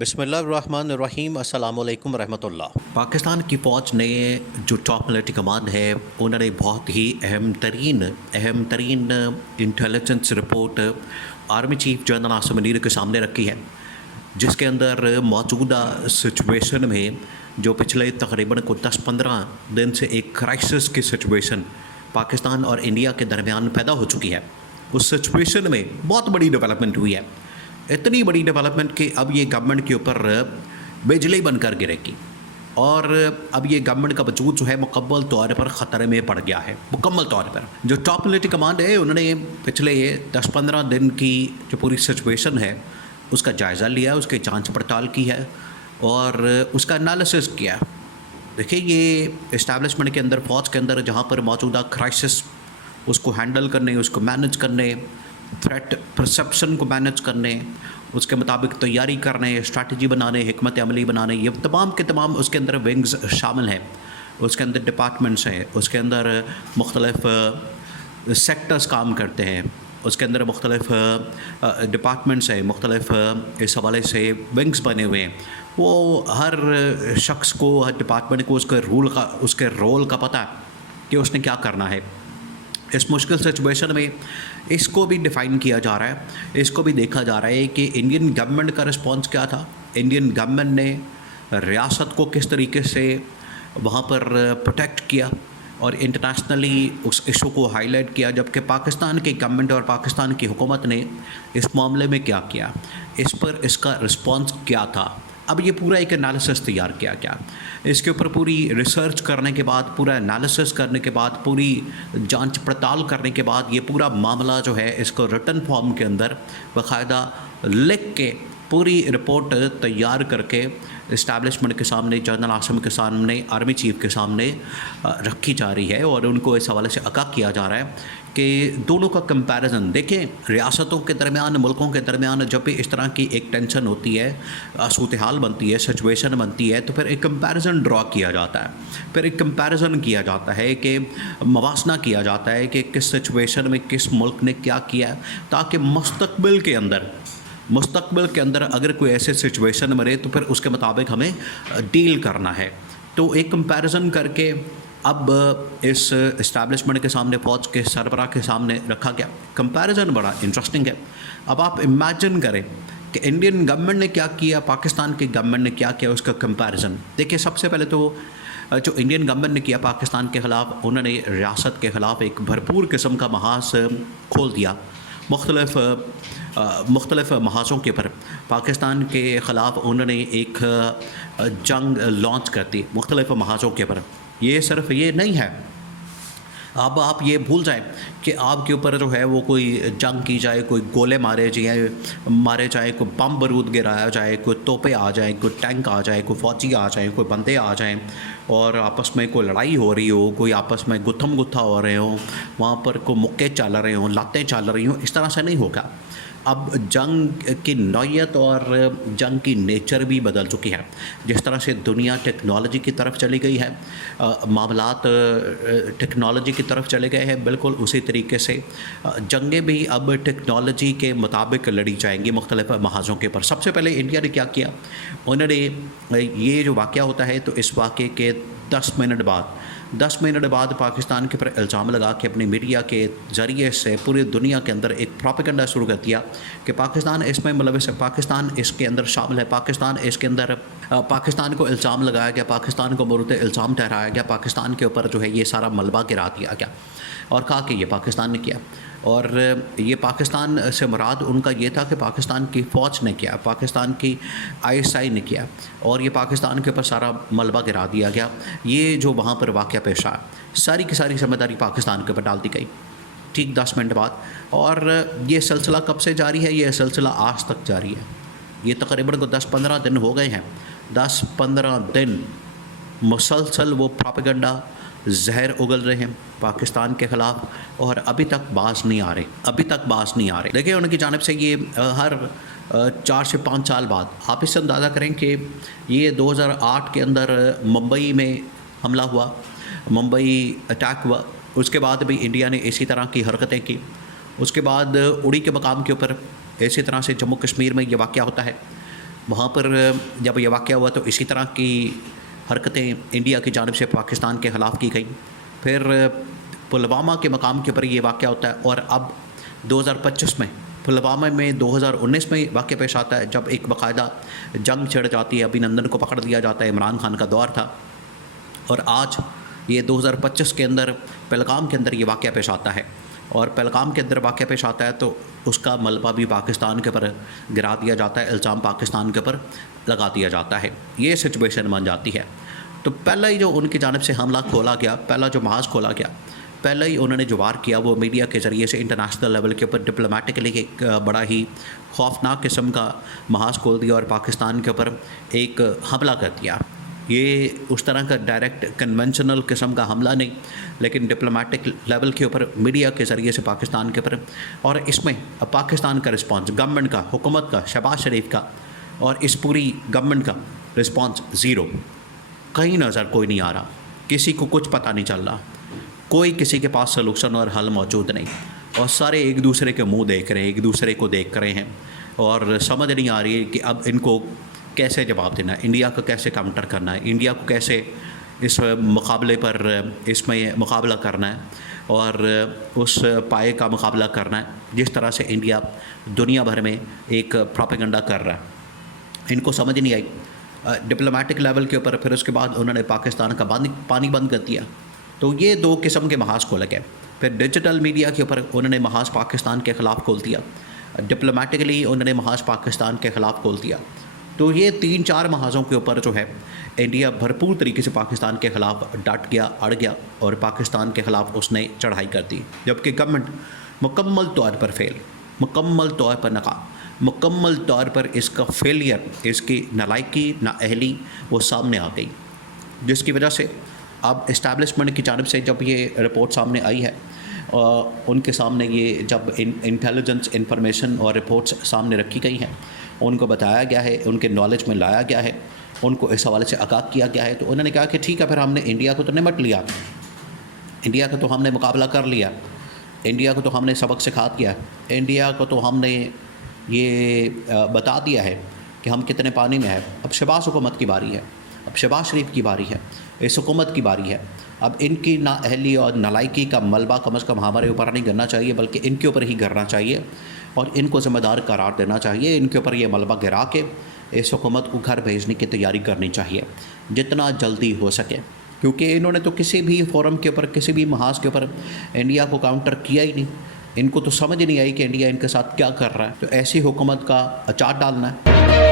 بسم اللہ الرحمن الرحیم السلام علیکم ورحمۃ اللہ۔ پاکستان کی فوج نے جو ٹاپ ملٹری کمانڈ ہے انہوں نے بہت ہی اہم ترین intelligence report army chief general Asim Munir کے سامنے رکھی ہے، جس کے اندر موجودہ سچویشن میں جو پچھلے تقریباً 10-15 دن سے ایک کرائسس کی سچویشن پاکستان اور انڈیا کے درمیان پیدا ہو چکی ہے، اس سچویشن میں بہت بڑی ڈیولپمنٹ ہوئی ہے۔ اتنی بڑی ڈیولپمنٹ کہ اب یہ گورنمنٹ کے اوپر بجلی بن کر گرے گی، اور اب یہ گورنمنٹ کا وجود جو ہے مکمل طور پر خطرے میں پڑ گیا ہے۔ مکمل طور پر جو ٹاپ ملٹری کمانڈ ہے انہوں نے پچھلے 10-15 دن کی جو پوری سچویشن ہے اس کا جائزہ لیا، اس کی جانچ پڑتال کی ہے اور اس کا انالیسس کیا ہے۔ دیکھیں، یہ اسٹیبلشمنٹ کے اندر، فوج کے اندر جہاں پر موجودہ کرائسس اس کو ہینڈل کرنے، اس کو مینج کرنے، تھریٹ پرسیپشن کو مینج کرنے، اس کے مطابق تیاری کرنے، اسٹریٹجی بنانے، حکمت عملی بنانے، یہ تمام کے تمام اس کے اندر ونگز شامل ہیں، اس کے اندر ڈپارٹمنٹس ہیں، اس کے اندر مختلف سیکٹرز کام کرتے ہیں، اس کے اندر مختلف ڈپارٹمنٹس ہیں، مختلف اس حوالے سے ونگز بنے ہوئے ہیں۔ وہ ہر شخص کو، ہر ڈپارٹمنٹ کو اس کے رول کا پتہ ہے کہ اس نے کیا کرنا ہے۔ اس مشکل سچویشن میں اس کو بھی ڈیفائن کیا جا رہا ہے، اس کو بھی دیکھا جا رہا ہے کہ انڈین گورنمنٹ کا رسپانس کیا تھا، انڈین گورنمنٹ نے ریاست کو کس طریقے سے وہاں پر پروٹیکٹ کیا اور انٹرنیشنلی اس ایشو کو ہائی لائٹ کیا، جبکہ پاکستان کی گورنمنٹ اور پاکستان کی حکومت نے اس معاملے میں کیا کیا، اس پر اس کا رسپانس کیا تھا۔ اب یہ پورا ایک انالیسس تیار کیا گیا، اس کے اوپر پوری ریسرچ کرنے کے بعد، پورا انالیسس کرنے کے بعد، پوری جانچ پڑتال کرنے کے بعد یہ پورا معاملہ جو ہے اس کو ریٹن فارم کے اندر باقاعدہ لکھ کے پوری رپورٹ تیار کر کے اسٹیبلشمنٹ کے سامنے، جنرل عاصم کے سامنے، آرمی چیف کے سامنے رکھی جا رہی ہے، اور ان کو اس حوالے سے آگاہ کیا جا رہا ہے کہ دونوں کا کمپیریزن دیکھیں۔ ریاستوں کے درمیان، ملکوں کے درمیان جب بھی اس طرح کی ایک ٹینشن ہوتی ہے، صورتحال بنتی ہے، سچویشن بنتی ہے، تو پھر ایک کمپیریزن ڈرا کیا جاتا ہے، پھر ایک کمپیریزن کیا جاتا ہے، کہ موازنہ کیا جاتا ہے کہ کس سچویشن میں کس ملک نے کیا کیا، تاکہ مستقبل کے اندر اگر کوئی ایسے سچویشن بنے تو پھر اس کے مطابق ہمیں ڈیل کرنا ہے۔ تو ایک کمپیریزن کر کے اب اس اسٹیبلشمنٹ کے سامنے، فوج کے سربراہ کے سامنے رکھا گیا۔ کمپیریزن بڑا انٹرسٹنگ ہے۔ اب آپ امیجن کریں کہ انڈین گورنمنٹ نے کیا کیا، پاکستان کی گورنمنٹ نے کیا کیا، اس کا کمپیریزن دیکھیں۔ سب سے پہلے تو جو انڈین گورنمنٹ نے کیا پاکستان کے خلاف، انہوں نے ریاست کے خلاف ایک بھرپور قسم کا محاذ کھول دیا، مختلف محاذوں کے اوپر پاکستان کے خلاف انہوں نے ایک جنگ لانچ کر دی مختلف محاذوں کے اوپر۔ یہ صرف یہ نہیں ہے، اب آپ یہ بھول جائیں کہ آپ کے اوپر جو ہے وہ کوئی جنگ کی جائے، کوئی گولے مارے جائیں، کوئی بم بارود گرایا جائے، کوئی توپیں آ جائیں، کوئی ٹینک آ جائے، کوئی فوجی آ جائیں، کوئی بندے آ جائیں اور آپس میں کوئی لڑائی ہو رہی ہو، کوئی آپس میں گتھم گتھا ہو رہے ہوں، وہاں پر کوئی مکے چل رہے ہوں، لاتیں چل رہی ہوں، اس طرح سے نہیں ہوگا۔ اب جنگ کی نوعیت اور جنگ کی نیچر بھی بدل چکی ہے۔ جس طرح سے دنیا ٹیکنالوجی کی طرف چلی گئی ہے، معاملات ٹیکنالوجی کی طرف چلے گئے ہیں، بالکل اسی طریقے سے جنگیں بھی اب ٹیکنالوجی کے مطابق لڑی جائیں گی مختلف محاذوں کے اوپر۔ سب سے پہلے انڈیا نے کیا کیا، انہوں نے یہ جو واقعہ ہوتا ہے تو اس واقعے کے 10 منٹ بعد پاکستان کے پر الزام لگا کے اپنی میڈیا کے ذریعے سے پوری دنیا کے اندر ایک پروپیگنڈا شروع کر دیا کہ پاکستان اس میں ملوث ہے، پاکستان اس کے اندر شامل ہے، پاکستان اس کے اندر، پاکستان کو الزام لگایا گیا، پاکستان کو مورد الزام ٹھہرایا گیا، پاکستان کے اوپر جو ہے یہ سارا ملبہ گرا دیا گیا اور کہا کہ یہ پاکستان نے کیا، اور یہ پاکستان سے مراد ان کا یہ تھا کہ پاکستان کی فوج نے کیا، پاکستان کی ISI نے کیا، اور یہ پاکستان کے اوپر سارا ملبہ گرا دیا گیا۔ یہ جو وہاں پر واقعہ پیش آیا، ساری کی ساری ذمہ داری پاکستان کے اوپر ڈال دی گئی، ٹھیک 10 منٹ بعد۔ اور یہ سلسلہ کب سے جاری ہے؟ یہ سلسلہ آج تک جاری ہے۔ یہ تقریباً 10-15 دن ہو گئے ہیں، 10-15 دن مسلسل وہ پروپیگنڈا زہر اگل رہے ہیں پاکستان کے خلاف، اور ابھی تک باز نہیں آ رہے۔ دیکھیں، ان کی جانب سے یہ ہر 4 سے 5 سال بعد، آپ اس سے اندازہ کریں کہ یہ 2008 کے اندر ممبئی میں حملہ ہوا، ممبئی اٹیک ہوا، اس کے بعد بھی انڈیا نے اسی طرح کی حرکتیں کی، اس کے بعد اڑی کے مقام کے اوپر اسی طرح سے جموں کشمیر میں یہ واقعہ ہوتا ہے، وہاں پر جب یہ واقعہ ہوا تو اسی طرح کی حرکتیں انڈیا کی جانب سے پاکستان کے خلاف کی گئیں. پھر پلوامہ کے مقام کے اوپر یہ واقعہ ہوتا ہے, اور اب 2025 میں پلوامہ میں 2019 میں واقعہ پیش آتا ہے جب ایک باقاعدہ جنگ چھڑ جاتی ہے. ابھینندن کو پکڑ دیا جاتا ہے, عمران خان کا دور تھا, اور آج یہ 2025 کے اندر پہلگام کے اندر یہ واقعہ پیش آتا ہے. اور پہلگام کے اندر واقعہ پیش آتا ہے تو اس کا ملبہ بھی پاکستان کے اوپر گرا دیا جاتا ہے, الزام پاکستان کے اوپر لگا دیا جاتا ہے. یہ سچویشن بن جاتی ہے. تو پہلا ہی جو ان کی جانب سے حملہ کھولا گیا, پہلا جو محاذ کھولا گیا, پہلے ہی انہوں نے جو وار کیا وہ میڈیا کے ذریعے سے انٹرنیشنل لیول کے اوپر ڈپلومیٹکلی ایک بڑا ہی خوفناک قسم کا محاذ کھول دیا اور پاکستان کے اوپر ایک حملہ کر دیا. یہ اس طرح کا ڈائریکٹ کنونشنل قسم کا حملہ نہیں, لیکن ڈپلومیٹک لیول کے اوپر میڈیا کے ذریعے سے پاکستان کے اوپر, اور اس میں پاکستان کا رسپانس, گورنمنٹ کا, حکومت کا, شہباز شریف کا اور اس پوری گورنمنٹ کا رسپانس زیرو. کہیں نظر کوئی نہیں آ رہا, کسی کو کچھ پتہ نہیں چل رہا, کوئی کسی کے پاس سلوشن اور حل موجود نہیں, اور سارے ایک دوسرے کے منہ دیکھ رہے ہیں, ایک دوسرے کو دیکھ رہے ہیں, اور سمجھ نہیں آ رہی ہے کہ اب ان کو کیسے جواب دینا ہے, انڈیا کو کیسے کاؤنٹر کرنا ہے, انڈیا کو کیسے اس مقابلے پر اس میں مقابلہ کرنا ہے, اور اس پائے کا مقابلہ کرنا ہے جس طرح سے انڈیا دنیا بھر میں ایک پروپیگنڈا کر رہا ہے. ان کو سمجھ نہیں آئی ڈپلومیٹک لیول کے اوپر. پھر اس کے بعد انہوں نے پاکستان کا پانی بند کر دیا. تو یہ دو قسم کے محاذ کھولے گئے. پھر ڈیجیٹل میڈیا کے اوپر انہوں نے محاذ پاکستان کے خلاف کھول دیا, ڈپلومیٹکلی انہوں نے محاذ پاکستان کے خلاف کھول دیا. تو یہ 3-4 محاذوں کے اوپر جو ہے انڈیا بھرپور طریقے سے پاکستان کے خلاف ڈٹ گیا, اڑ گیا, اور پاکستان کے خلاف اس نے چڑھائی کر دی. جبکہ گورنمنٹ مکمل طور پر فیل, مکمل طور پر ناکام, مکمل طور پر اس کا فیلئر, اس کی نالائکی, نااہلی وہ سامنے آ گئی, جس کی وجہ سے اب اسٹیبلشمنٹ کی جانب سے جب یہ رپورٹ سامنے آئی ہے, ان کے سامنے یہ جب انٹیلیجنس انفارمیشن اور رپورٹس سامنے رکھی گئی ہیں, ان کو بتایا گیا ہے, ان کے نالج میں لایا گیا ہے, ان کو اس حوالے سے آگاہ کیا گیا ہے, تو انہوں نے کہا کہ ٹھیک ہے, پھر ہم نے انڈیا کو تو نمٹ لیا, انڈیا کا تو ہم نے مقابلہ کر لیا, انڈیا کو تو ہم نے سبق سکھا دیا, انڈیا کو تو ہم نے یہ بتا دیا ہے کہ ہم کتنے پانی میں ہیں. اب شہباز حکومت کی باری ہے, اب شہباز شریف کی باری ہے, اس حکومت کی باری ہے. اب ان کی نااہلی اور نالائکی کا ملبہ کم از کم ہمارے اوپر نہیں گرنا چاہیے, بلکہ ان کے اوپر ہی گرنا چاہیے, اور ان کو ذمہ دار قرار دینا چاہیے. ان کے اوپر یہ ملبہ گرا کے اس حکومت کو گھر بھیجنے کی تیاری کرنی چاہیے جتنا جلدی ہو سکے, کیونکہ انہوں نے تو کسی بھی فورم کے اوپر, کسی بھی محاذ کے اوپر انڈیا کو کاؤنٹر کیا ہی نہیں. ان کو تو سمجھ نہیں آئی کہ انڈیا ان کے ساتھ کیا کر رہا ہے. تو ایسی حکومت کا اچار ڈالنا ہے.